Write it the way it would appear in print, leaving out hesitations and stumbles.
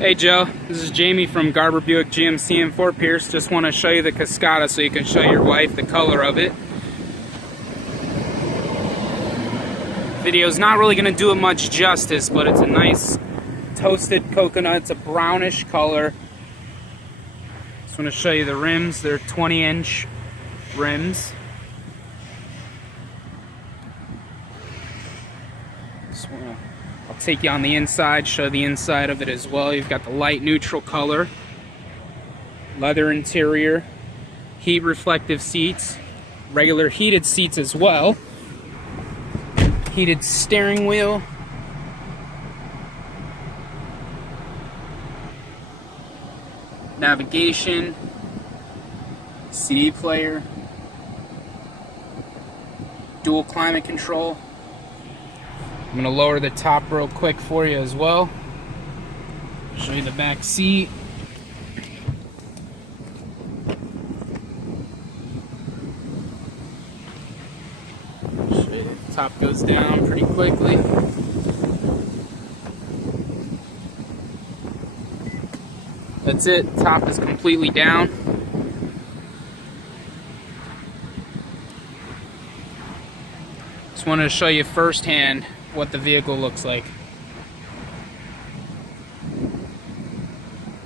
Hey Joe, this is Jamie from Garber Buick GMC in Fort Pierce. Just want to show you the Cascada so you can show your wife the color of it. Video's not really going to do it much justice, but it's a nice toasted coconut. It's a brownish color. Just want to show you the rims. They're 20-inch rims. I'll take you on the inside, show the inside of it as well. You've got the light neutral color, leather interior, heat reflective seats, regular heated seats as well, heated steering wheel, navigation, CD player, dual climate control. I'm going to lower the top real quick for you as well. Show you the back seat. Show you the top goes down pretty quickly. That's it. Top is completely down. Just wanted to show you firsthand what the vehicle looks like.